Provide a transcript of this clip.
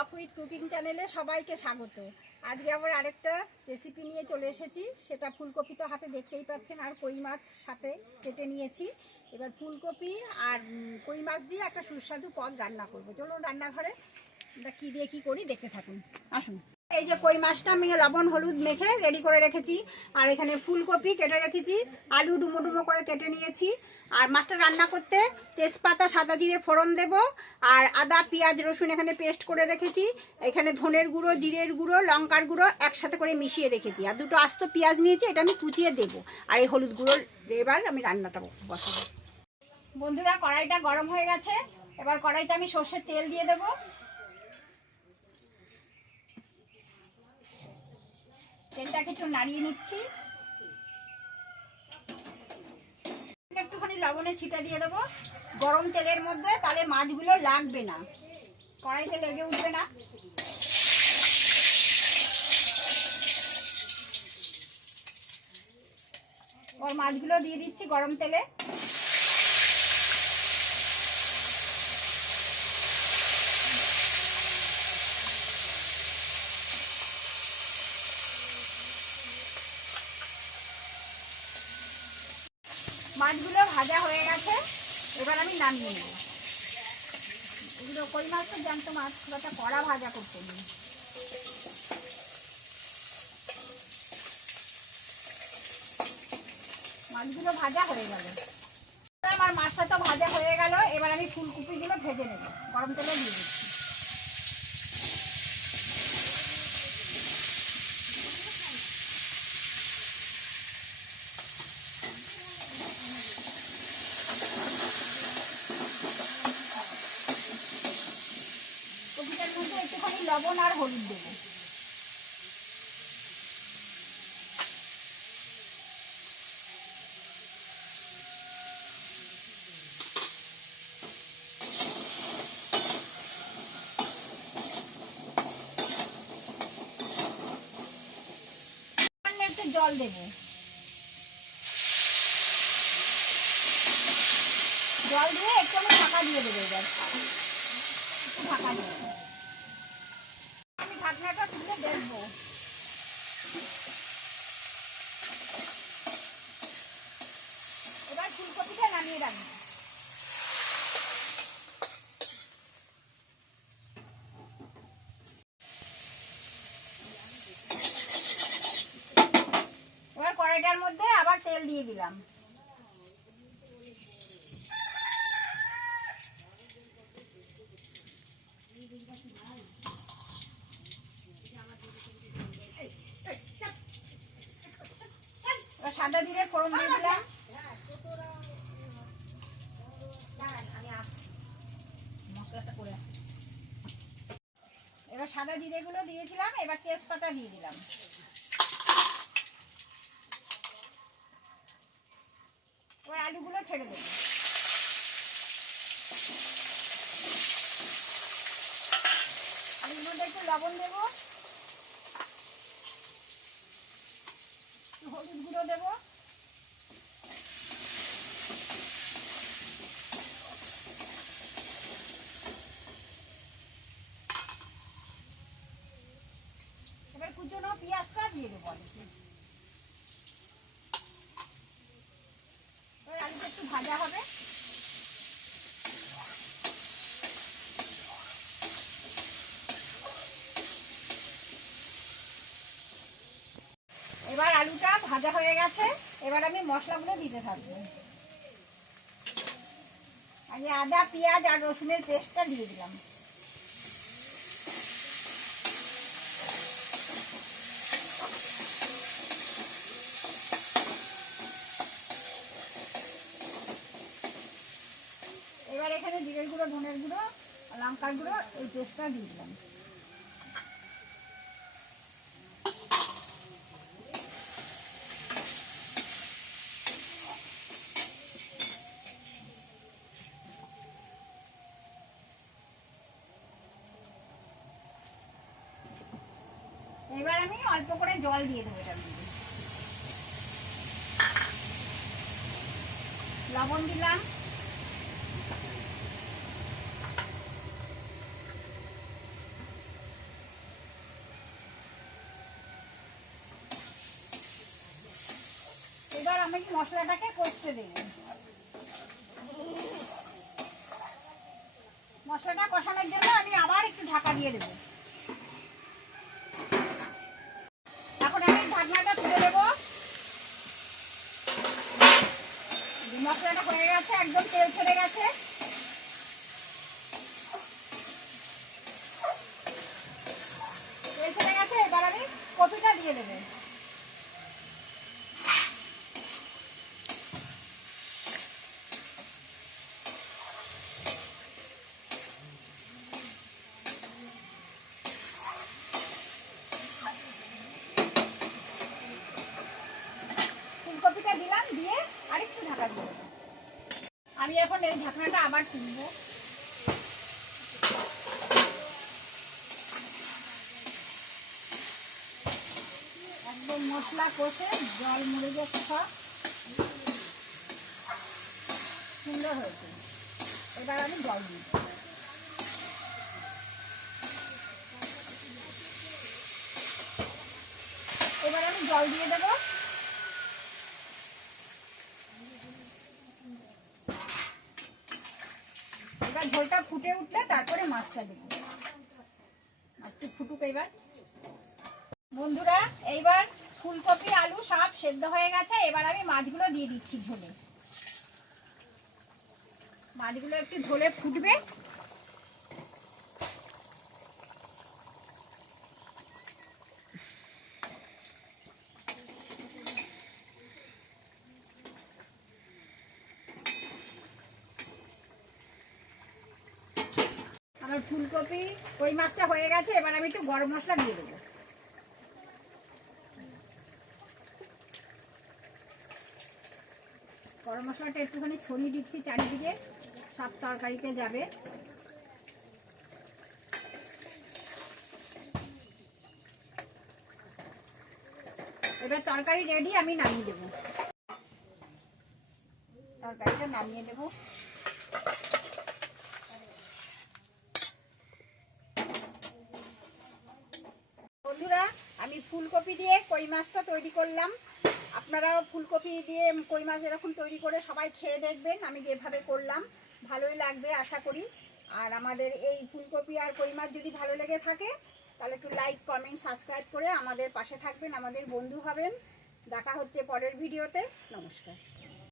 শখ with cooking চ্যানেলে সবাইকে স্বাগত। আজকে আবার আরেকটা রেসিপি নিয়ে চলে এসেছি। সেটা ফুলকপি তো হাতে দেখতেই পাচ্ছেন, আর কই মাছ সাথে কেটে নিয়েছি। এবার ফুলকপি আর কই মাছ দিয়ে একটা সুস্বাদু পদ রান্না করব। চলুন রান্নাঘরে আমরা কী দিয়ে কী করি দেখতে থাকুন, আসুন। এই যে কই মাছটা আমি লবণ হলুদ মেখে রেডি করে রেখেছি, আর এখানে ফুলকপি কেটে রেখেছি, আলু ডুমো ডুমো করে কেটে নিয়েছি। আর মাছটা রান্না করতে তেজপাতা সাদা জিরে ফোড়ন দেব, আর আদা পেঁয়াজ রসুন এখানে পেস্ট করে রেখেছি। এখানে ধনের গুঁড়ো, জিরের গুঁড়ো, লঙ্কার গুঁড়ো একসাথে করে মিশিয়ে রেখেছি, আর দুটো আস্ত পেঁয়াজ নিয়েছি, এটা আমি কুচিয়ে দেবো। আর এই হলুদ গুঁড়ো এবার আমি রান্নাটা বসাবো। বন্ধুরা, কড়াইটা গরম হয়ে গেছে। এবার কড়াইতে আমি সর্ষের তেল দিয়ে দেবো। তেলটাকে একটু নাড়িয়ে নিচ্ছি। একটুখানি লবণে ছিটা দিয়ে দেবো গরম তেলের মধ্যে, তাহলে মাছগুলো লাগবে না, কড়াইতে লেগে উঠবে না। আর মাছগুলো দিয়ে দিচ্ছি গরম তেলে। মাছগুলো ভাজা হয়ে গেছে, এবার আমি নামিয়ে নেব। এগুলো কই মাছ তো জ্যান্ত মাছ, খুব একটা কড়া ভাজা করতে নেই। মাছগুলো ভাজা হয়ে গেল। আমার মাছটা তো ভাজা হয়ে গেল, এবার আমি ফুলকপিগুলো ভেজে নেব, গরম তেলে দিয়ে দিচ্ছি। কপিটার মধ্যে একটুখানি লবণ আর হলুদ দেবো। একটু জল দেবো, জল দিয়ে একটু আমি ঢাকা দিয়ে দেবো। এবার একটু ঢাকা দিয়ে আমি ঢাকনাটা তুলে দেখবো। এবার ফুলকপিটা নামিয়ে রাখবো। এবার কড়াইটার মধ্যে আবার তেল দিয়ে দিলাম। সাদা জিরে ফোড়ন দিয়ে দিলাম। এবার সাদা জিরেগুলো দিয়েছিলাম, এবার তেজপাতা দিয়ে দিলাম। এবার আলুগুলো ছেড়ে দেবো। আলুর মধ্যে একটু লবণ দেবো, হলুদ গুঁড়ো দেবো, এবার কুচনো পেঁয়াজটা দিয়ে দেবো। এবার আলুটা একটু ভাজা হবে। এবার আলুটা ভাজা হয়ে গেছে, এবার আমি মশলাগুলো দিতে থাকবো। আগে আদা পেঁয়াজ আর রসুনের পেস্টটা দিয়ে দিলাম। এবার এখানে জিরের গুঁড়ো, ধনের গুঁড়ো, লঙ্কার গুঁড়ো এই পেস্টটা দিয়ে দিলাম। এবার আমি অল্প করে জল দিয়ে দেবো। এটার মধ্যে লবণ দিলাম, আমি মশলাটাকে কষতে দেব। মশলাটা কষানোর জন্য আমি আবার একটু ঢাকা দিয়ে দেবো। এখন আমি ঢাকনাটা তুলে দেবো। মশলাটা হয়ে গেছে, একদম তেল ছেড়ে গেছে। তেল ছেড়ে গেছে, এবার আমি কপিটা দিয়ে দেবো। ফুলকপিটা দিলাম, দিয়ে আরেকটু ঢাকা দিয়ে দেবো। আমি এখন এই ঢাকনাটা আবার তুলবো। একদম মশলা কষে জল মরে গেছে, সব সুন্দর হয়েছে। এবার আমি জল দিই। এবার আমি জল দিয়ে দেবো। এবার ঝোলটা ফুটে উঠলে তারপরে মাছটা দেবো। মাছটা ফুটুক এবার। বন্ধুরা, এইবার ফুলকপি আলু সব সেদ্ধ হয়ে গেছে। এবার আমি মাছগুলো দিয়ে দিচ্ছি ঝোলে। মাছগুলো একটু ঝোলে ফুটবে। আমার ফুলকপি কই মাছটা হয়ে গেছে। এবার আমি একটু গরম মশলা দিয়ে দেবো। গরম মশলাটা একটুখানি ছড়িয়ে দিচ্ছি চারিদিকে, সব তরকারিতে যাবে। এবার তরকারি রেডি, আমি নামিয়ে দেবো। তরকারিটা নামিয়ে দেবো। বন্ধুরা, আমি ফুলকপি দিয়ে কই মাছটা তৈরি করলাম। আপনারাও ফুলকপি দিয়ে কই মাছ এরকম তৈরি করে সবাই খেয়ে দেখবেন। আমি যেভাবে করলাম ভালোই লাগবে আশা করি। আর আমাদের এই ফুলকপি আর কই মাছ যদি ভালো লেগে থাকে তাহলে একটু লাইক, কমেন্ট, সাবস্ক্রাইব করে আমাদের পাশে থাকবেন, আমাদের বন্ধু হবেন। দেখা হচ্ছে পরের ভিডিওতে। নমস্কার।